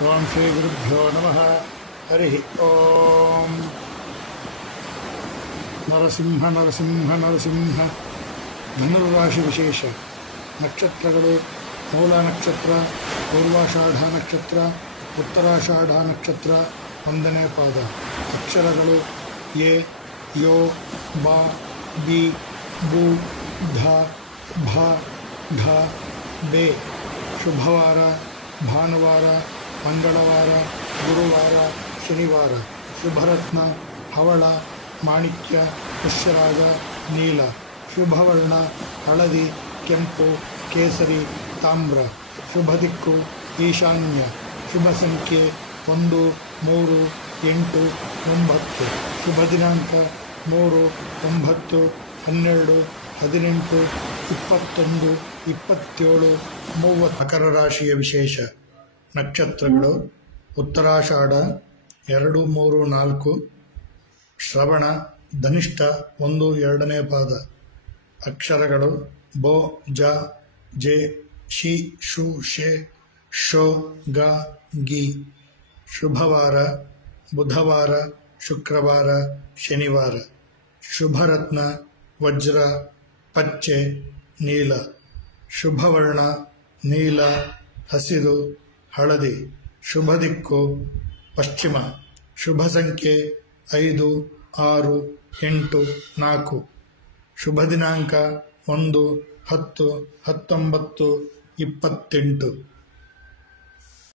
ಓಂ ಶ್ರೀ ಗುರುಭ್ಯೋ ನಮಃ. ಹರಿ ಓಂ. ನರಸಿಂಹ ನರಸಿಂಹ ನರಸಿಂಹ. ಧನುರ್ರಾಶಿ ವಿಶೇಷ ನಕ್ಷತ್ರಗಳು: ಮೂಲ ನಕ್ಷತ್ರ, ಪೂರ್ವಾಷಾಢ ನಕ್ಷತ್ರ, ಉತ್ತರಾಷಾಢ ನಕ್ಷತ್ರ, 1ನೇ ಪಾದ. ಅಕ್ಷರಗಳು: ಎ, ಯೋ, ಬ, ಬಿ, ಬು, ಧ, ಭ, ಢ, ಬೆ. ಶುಭವಾರ: ಭಾನುವಾರ, ಮಂಗಳವಾರ, ಗುರುವಾರ, ಶನಿವಾರ. ಶುಭರತ್ನ: ಹವಳ, ಮಾಣಿಕ್ಯ, ಪುಷ್ಯರಾಗ, ನೀಲ. ಶುಭವರ್ಣ: ಹಳದಿ, ಕೆಂಪು, ಕೇಸರಿ, ತಾಮ್ರ. ಶುಭ ದಿಕ್ಕು: ಈಶಾನ್ಯ. ಶುಭ ಸಂಖ್ಯೆ: 1, 3, 8, 9. ಶುಭ ದಿನಾಂಕ: 3, 9, 12, 18, 21, 27, 30. ಮಕರ ರಾಶಿಯ ವಿಶೇಷ ನಕ್ಷತ್ರಗಳು: ಉತ್ತರಾಷಾಢ 2, 3, 4, ಶ್ರವಣ, ಧನಿಷ್ಠ 1, 2ನೇ ಪಾದ. ಅಕ್ಷರಗಳು: ಬೊ, ಜ, ಜೆ, ಶಿ, ಶು, ಶೆ, ಶೋ, ಗ, ಗಿ. ಶುಭವಾರ: ಬುಧವಾರ, ಶುಕ್ರವಾರ, ಶನಿವಾರ. ಶುಭರತ್ನ: ವಜ್ರ, ಪಚ್ಚೆ, ನೀಲ. ಶುಭವರ್ಣ: ನೀಲ, ಹಸಿರು, ಹಳದಿ. ಶುಭ ದಿಕ್ಕು: ಪಶ್ಚಿಮ. ಶುಭ ಸಂಖ್ಯೆ: 5, 6, 8, 4. ಶುಭ ದಿನಾಂಕ: 1, 10, 19, 28.